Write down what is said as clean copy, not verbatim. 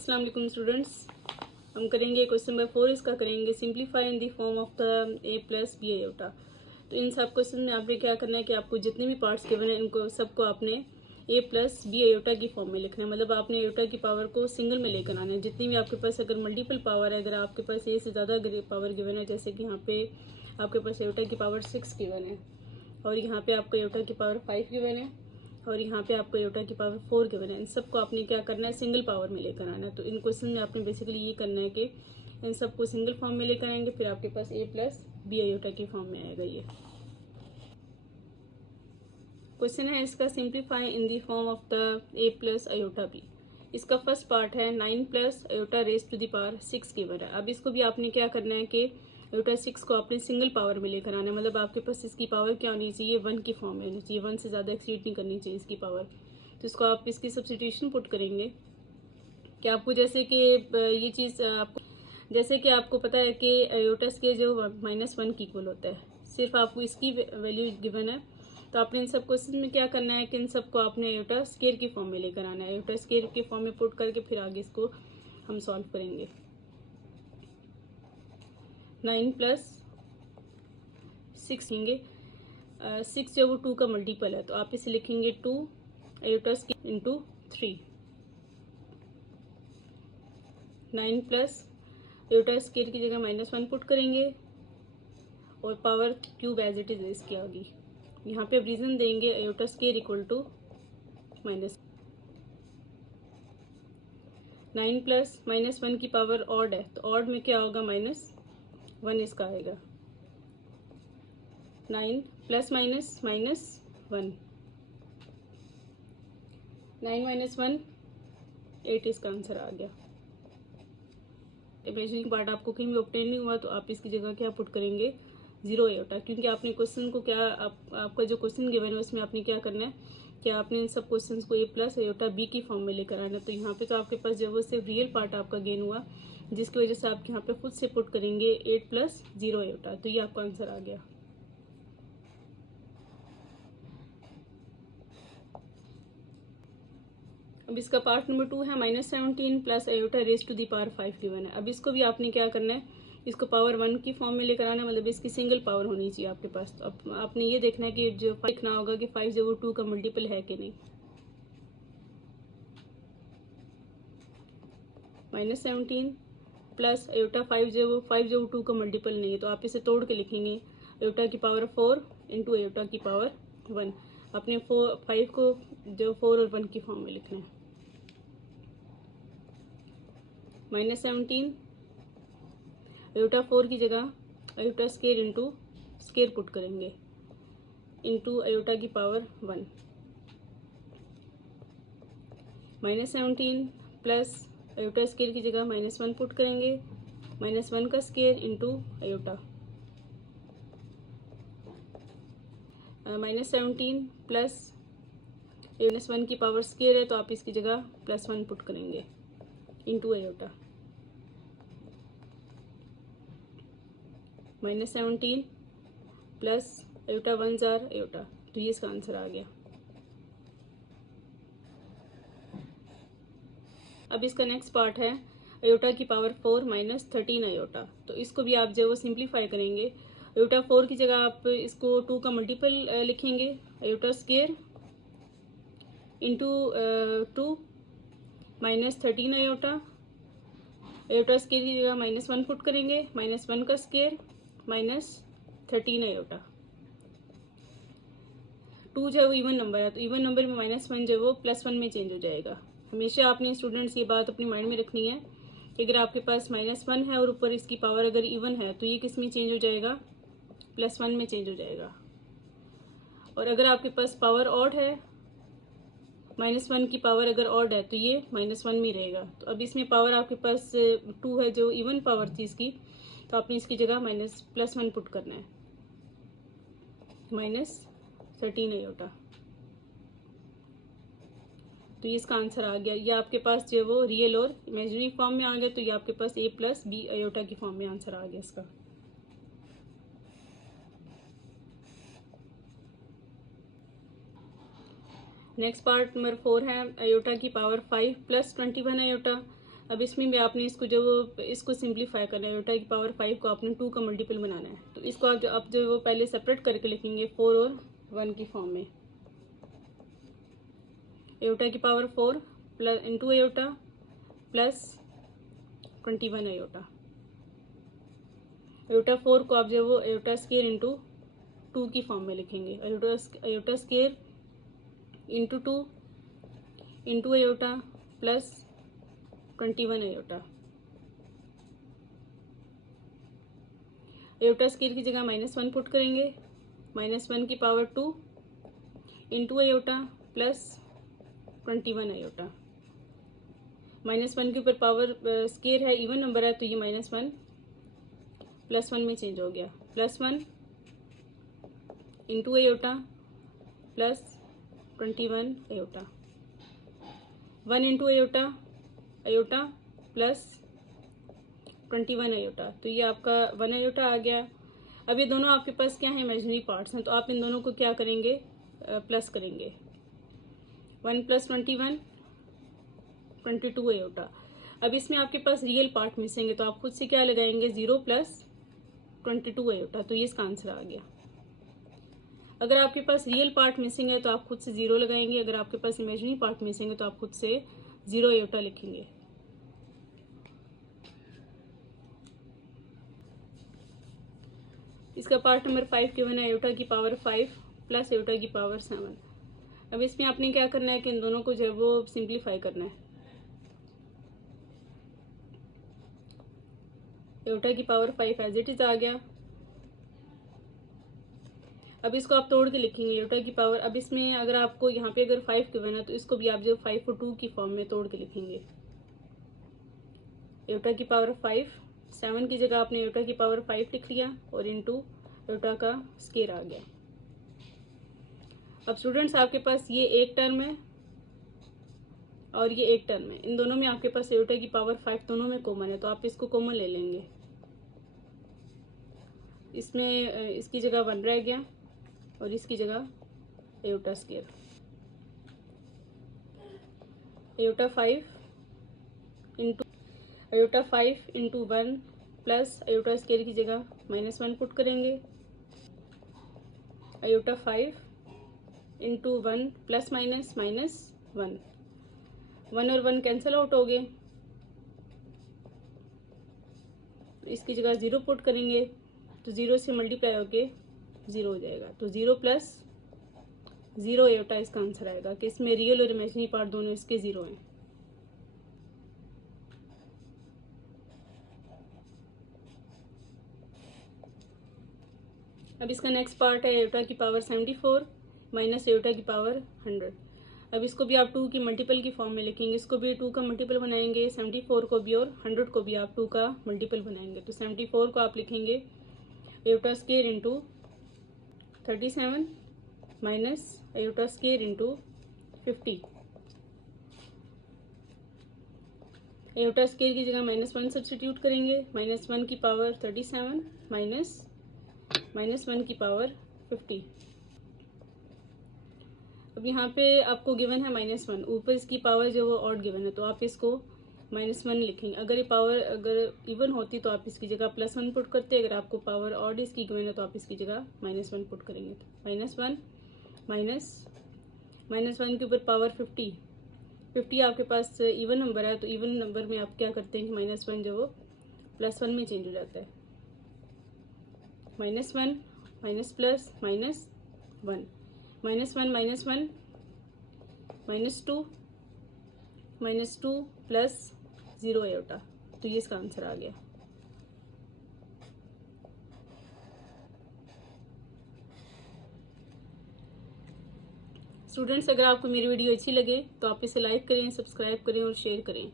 अस्सलाम वालेकुम स्टूडेंट्स। हम करेंगे क्वेश्चन नंबर 4। इसका करेंगे simplify in the form of the a plus b iota. तो इन सब क्वेश्चन में आपने क्या करना है कि आपको जितने भी पार्ट्स गिवन है इनको सबको आपने ए प्लस बी आयोटा की फॉर्म में लिखना है। मतलब आपने आयोटा की पावर को सिंगल में लेकर आना है। जितनी भी आपके पास अगर मल्टीपल पावर है, अगर आपके पास ए से ज़्यादा पावर गिवन है, जैसे कि यहाँ पे आपके पास आयोटा की पावर 6 गिवन है और यहाँ पे आपको आयोटा की पावर 5 गिवन है और यहाँ पे आपको आयोटा की पावर 4 गिवन है। इन सबको आपने क्या करना है, सिंगल पावर में लेकर आना है। तो इन क्वेश्चन में आपने बेसिकली ये करना है कि इन सबको सिंगल फॉर्म में लेकर आएंगे, फिर आपके पास ए प्लस बी आयोटा की फॉर्म में आएगा। ये क्वेश्चन है इसका simplify in the form of the a plus iota b. इसका फर्स्ट पार्ट है 9 plus iota raise to the power 6 given है। अब इसको भी आपने क्या करना है कि आयोटा 6 को आपने सिंगल पावर में लेकर आना है। मतलब आपके पास इसकी पावर क्या होनी चाहिए, 1 की फॉर्म में होनी चाहिए। 1 से ज़्यादा एक्सीड नहीं करनी चाहिए इसकी पावर। तो इसको आप इसकी सब्स्टिट्यूशन पुट करेंगे कि आपको जैसे कि ये चीज़ आपको जैसे कि आपको पता है कि आयोटा स्केयर जो -1 की इक्वल होता है, सिर्फ आपको इसकी वैल्यू गिवन है। तो आपने इन सब क्वेश्चन में क्या करना है कि इन सबको आपने आयोटा स्केयर की फॉर्म में लेकर आना है। आयोटा स्केयर की फॉर्म में पुट करके फिर आगे इसको हम सॉल्व करेंगे। 9 प्लस 6 लेंगे। 6 जो वो 2 का मल्टीपल है, तो आप इसे लिखेंगे 2 iota square into 3। 9 plus iota square की जगह -1 पुट करेंगे और power cube as it is इसकी आ गई। यहाँ पे अब रीजन देंगे iota square equal to -9 plus -1 की पावर ऑड है, तो ऑड में क्या होगा, -1 इसका आएगा। 9 प्लस माइनस -1, 9 - 1 8 इसका आंसर आ गया। इमेजिनिंग पार्ट आपको कहीं भी ऑब्टेन नहीं हुआ तो आप इसकी जगह क्या पुट करेंगे, 0 आयोटा, क्योंकि आपने क्वेश्चन को क्या आपका जो क्वेश्चन गिवन है उसमें आपने क्या करना है कि आपने इन सब क्वेश्चंस को ए प्लस आयोटा बी की फॉर्म में लेकर आना। तो यहाँ पे तो आपके पास जो वो सिर्फ रियल पार्ट आपका गेन हुआ, जिसकी वजह से आप यहाँ पे खुद से पुट करेंगे 8 प्लस 0 आयोटा। तो ये आपका आंसर आ गया। अब इसका पार्ट नंबर 2 है -17 plus iota raise to the power 5 given है। अब इसको भी आपने क्या करना है, इसको पावर 1 की फॉर्म में लेकर आना है। मतलब इसकी सिंगल पावर होनी चाहिए आपके पास। तो अब आपने ये देखना है कि जो लिखना होगा कि 5 जो वो 2 का मल्टीपल है कि नहीं। -17 प्लस आयोटा 5 जो वो 2 का मल्टीपल नहीं है, तो आप इसे तोड़ के लिखेंगे आयोटा की पावर 4 इंटू आयोटा की पावर 1। अपने 5 को जो 4 और 1 की फॉर्म में लिखना है। -17 आयोटा 4 की जगह iota square into square put करेंगे इंटू आयोटा की पावर 1। -17 प्लस आयोटा स्केयर की जगह -1 पुट करेंगे, -1 का स्केयर इंटू आयोटा। -17 प्लस -1 की पावर स्केयर है, तो आप इसकी जगह +1 पुट करेंगे into iota. -17 plus iota 1 jar iota. तो ये इसका आंसर आ गया। अब इसका नेक्स्ट पार्ट है आयोटा की पावर 4 -13 आयोटा। तो इसको भी आप जो वो सिंप्लीफाई करेंगे। आयोटा 4 की जगह आप इसको 2 का मल्टीपल लिखेंगे, iota square into 2 -13 iota. Iota square की जगह -1 पुट करेंगे, -1 का स्केयर -13 आयोटा। 2 जो है वो इवन नंबर है, तो इवन नंबर में -1 जो है वो +1 में चेंज हो जाएगा। हमेशा आपने स्टूडेंट्स ये बात अपनी माइंड में रखनी है कि अगर आपके पास -1 है और ऊपर इसकी पावर अगर इवन है, तो ये किस में चेंज हो जाएगा, +1 में चेंज हो जाएगा। और अगर आपके पास पावर ऑड है, -1 की पावर अगर ऑड है, तो ये -1 में रहेगा। तो अब इसमें पावर आपके पास 2 है जो इवन पावर थी इसकी, तो आपने इसकी जगह +1 पुट करना है, -13 आयोटा। तो ये इसका आंसर आ गया। ये आपके पास जो वो रियल और इमेजिनरी फॉर्म में आ गया, तो ये आपके पास ए प्लस बी आयोटा की फॉर्म में आंसर आ गया इसका। नेक्स्ट पार्ट नंबर 4 है आयोटा की पावर 5 प्लस 21 आयोटा अब इसमें भी आपने इसको सिंप्लीफाई करना है। आयोटा की पावर 5 को आपने 2 का मल्टीपल बनाना है, तो इसको आप जो वो पहले सेपरेट करके लिखेंगे 4 और 1 की फॉर्म में। आयोटा की power 4 plus into iota plus 21 iota. Iota 4 को आप जो वो आयोटा स्क्वायर इंटू 2 की फॉर्म में लिखेंगे। Iota square into 2 into iota plus 21 iota. Iota square की जगह -1 पुट करेंगे, -1 की power 2 into iota plus 21 iota. -1 के ऊपर पावर स्क्वायर है, इवन नंबर है, तो ये -1 +1 में चेंज हो गया। +1 into iota plus 21 iota. 1 into iota iota plus 21 iota, तो ये आपका 1 आयोटा आ गया। अब ये दोनों आपके पास क्या है, इमेजिनरी पार्ट्स हैं, तो आप इन दोनों को क्या करेंगे, प्लस करेंगे। 1 + 21 22 आयोटा। अब इसमें आपके पास रियल पार्ट मिसिंग है, तो आप खुद से क्या लगाएंगे, 0 + 22 आयोटा, तो ये इसका आंसर आ गया। अगर आपके पास रियल पार्ट मिसिंग है तो आप खुद से 0 लगाएंगे, अगर आपके पास इमेजिनरी पार्ट मिसिंग है तो आप खुद से 0 आयोटा लिखेंगे। इसका पार्ट नंबर 5 गिवन है, आयोटा की पावर 5 प्लस आयोटा की पावर 7। अब इसमें आपने क्या करना है कि इन दोनों को जो है वो सिंप्लीफाई करना है। आयोटा की पावर 5 एज इट इज आ गया। अब इसको आप तोड़ के लिखेंगे, आयोटा की पावर। अब इसमें अगर आपको यहाँ पे अगर 5 गिवन है तो इसको भी आप जो 5 और 2 की फॉर्म में तोड़ के लिखेंगे। आयोटा की पावर 5, 7 की जगह आपने आयोटा की पावर 5 लिख लिया और इंटू आयोटा का स्क्वायर आ गया। अब स्टूडेंट्स आपके पास ये एक टर्म है और ये एक टर्म है, इन दोनों में आपके पास आयोटा की पावर 5 दोनों में कॉमन है, तो आप इसको कॉमन ले लेंगे। इसमें इसकी जगह 1 रह गया और इसकी जगह iota square. Iota 5 into 1 plus iota square की जगह -1 पुट करेंगे। आयोटा 5 इंटू 1 प्लस माइनस -1, 1 और 1 कैंसिल आउट हो गए, इसकी जगह 0 पुट करेंगे तो 0 से मल्टीप्लाई होके 0 हो जाएगा, तो 0 + 0 आयोटा इसका आंसर आएगा कि इसमें रियल और इमेजिनरी पार्ट दोनों इसके 0 हैं। अब इसका नेक्स्ट पार्ट है आयोटा की पावर 74 माइनस आयोटा की पावर 100। अब इसको भी आप 2 की मल्टीपल की फॉर्म में लिखेंगे, इसको भी 2 का मल्टीपल बनाएंगे, 74 को भी और 100 को भी आप 2 का मल्टीपल बनाएंगे। तो 74 को आप लिखेंगे iota square into 37 minus iota square into 50। Iota square की जगह -1 सब्स्टिट्यूट करेंगे, -1 की पावर 37 माइनस -1 की पावर 50। अब यहाँ पे आपको गिवन है -1, ऊपर इसकी पावर जो वो ऑड गिवन है, तो आप इसको -1 लिखेंगे। अगर ये पावर अगर इवन होती तो आप इसकी जगह +1 पुट करते, अगर आपको पावर ऑड इसकी गिवन है तो आप इसकी जगह -1 पुट करेंगे। तो -1 माइनस -1 के ऊपर पावर 50 आपके पास इवन नंबर है, तो इवन नंबर में आप क्या करते हैं कि -1 जो वो +1 में चेंज हो जाता है। -1 माइनस प्लस -1 -1 -2 प्लस 0 आयोटा, तो ये इसका आंसर आ गया। स्टूडेंट्स अगर आपको मेरी वीडियो अच्छी लगे तो आप इसे लाइक करें, सब्सक्राइब करें और शेयर करें।